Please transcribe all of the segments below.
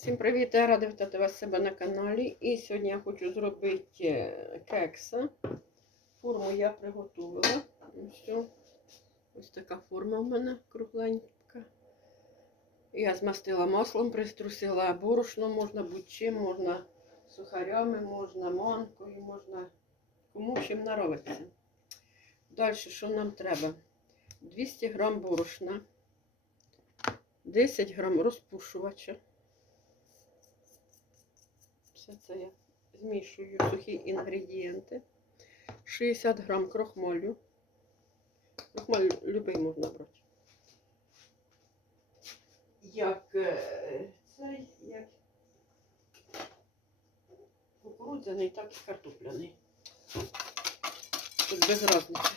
Всім привіт! Я рада вітати вас себе на каналі. І сьогодні я хочу зробити е, кекса. Форму я приготувала. Ось, ось така форма в мене кругленька. Я змастила маслом, приструсила борошно, можна будь-чим, можна сухарями, можна манкою, можна кому чим наробиться. Далі, що нам треба? 200 грам борошна, 10 грам розпушувача. Все це я змішую сухі інгредієнти. 60 грам крохмалю. Крохмаль любий можна брати. Як е, цей, як кукурудзяний, так і картопляний. Тут без разниці.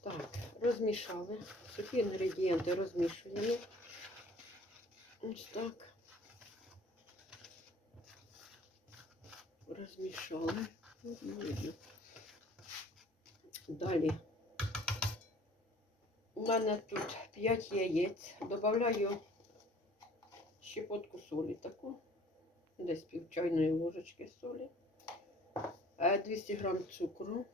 Так, розмішали. Сухі інгредієнти розмішуємо. Ось так. Розмішали. Далі. У мене тут 5 яєць. Добавляю щепотку солі таку, десь пів чайної ложечки солі, Е, 200 грам цукру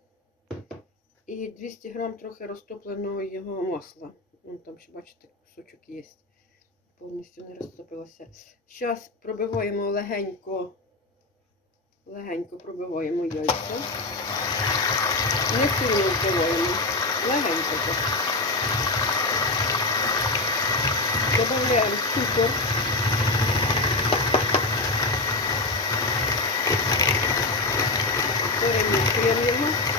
і 200 грам трохи розтопленого його масла. Вон там ще, бачите, кусочок є. Повністю не розтопилося. Зараз пробиваємо легенько Легенько пробиваємо яйця. Не сильно вбиваємо. Легенько так. Добавляємо цукор. Перемішуємо його.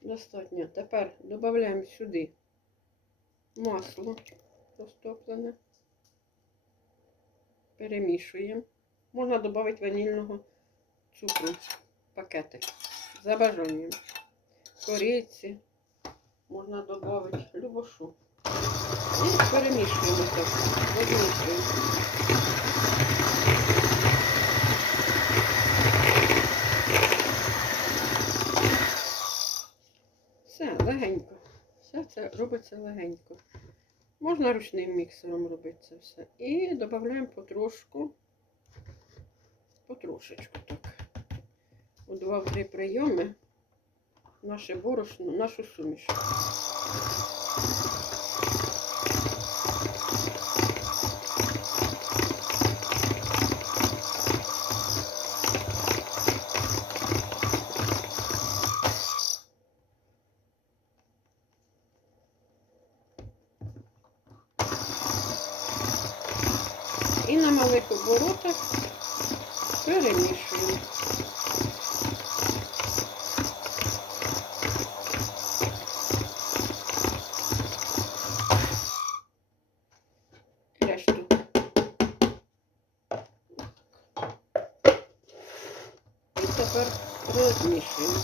Достатньо. Тепер додаємо сюди масло розтоплене. Перемішуємо. Можна додати ванільного цукру, пакетик. За бажанням. Кориці. Можна додати любошу. І перемішуємо так. Розмішуємо. Все, легенько. Все це робиться легенько. Можна ручним міксером робити це все. І додаємо потрошку, потрошечку так. У два-три прийоми наше борошно, нашу суміш. перемішуємо. Решту. І тепер розмішуємо.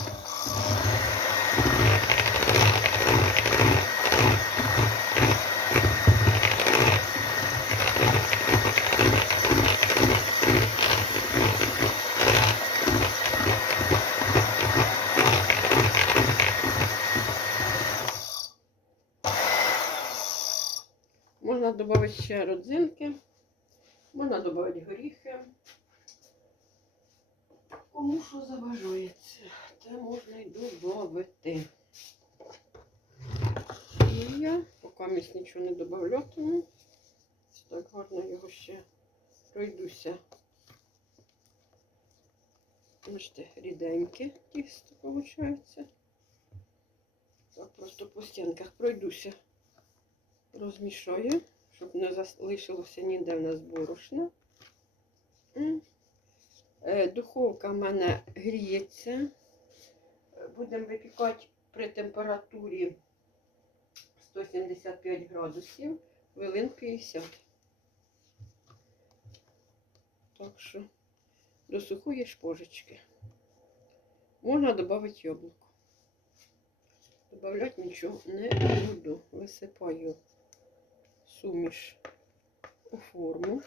Можна додати ще родзинки, можна додати горіхи. Кому що забажається, те можна й додати. І я, поки місь нічого не додаватиму, так гарно його ще пройдуся. Бачите, ріденьке тісто виходить. Так, просто по стінках пройдуся розмішаю, щоб не залишилося ніде в нас борошна. Е, Духовка в мене гріється. Будемо випікати при температурі 175 градусів, хвилин 50. Так що до сухої шпожечки. Можна додати яблуко. Добавляти нічого не буду. Висипаю суміш у форму.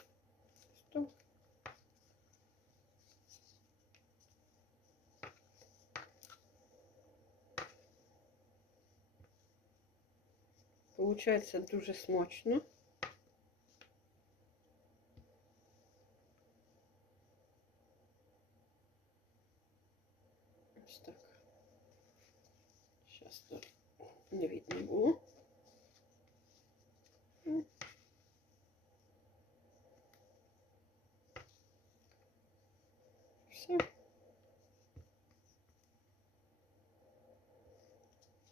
Получається дуже смачно. Ось так. Зараз не видно було. Все.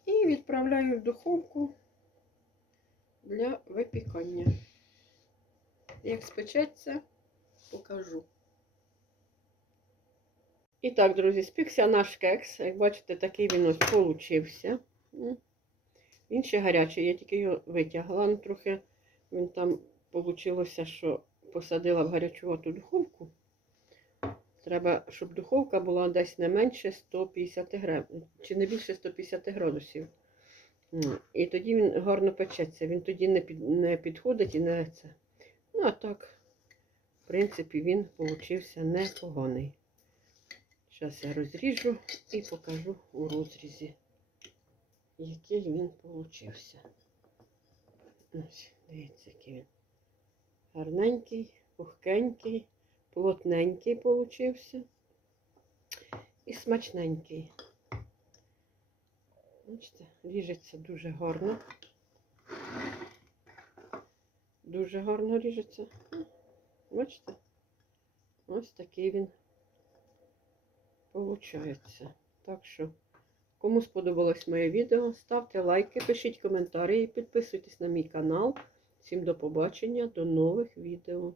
І відправляю в духовку для випікання. Як спечеться, покажу. І так, друзі, спікся наш кекс. Як бачите, такий він ось получився. Він ще гарячий, я тільки його витягла. Ну, трохи він там вийшло, що посадила в гарячувату духовку. Треба, щоб духовка була десь не менше 150 градусів, чи не більше 150 градусів. Ну, І тоді він гарно печеться. Він тоді не, під, не підходить і не це. Ну, а так, в принципі, він получився непоганий. Зараз я розріжу і покажу у розрізі, який він получився. Ось, дивіться, який він. Гарненький, пухкенький, плотненький получився. І смачненький. Бачите, ріжеться дуже гарно. Дуже гарно ріжеться. Бачите? Ось такий він получається. Так що, кому сподобалось моє відео, ставте лайки, пишіть коментарі і підписуйтесь на мій канал. Всім до побачення, до нових відео.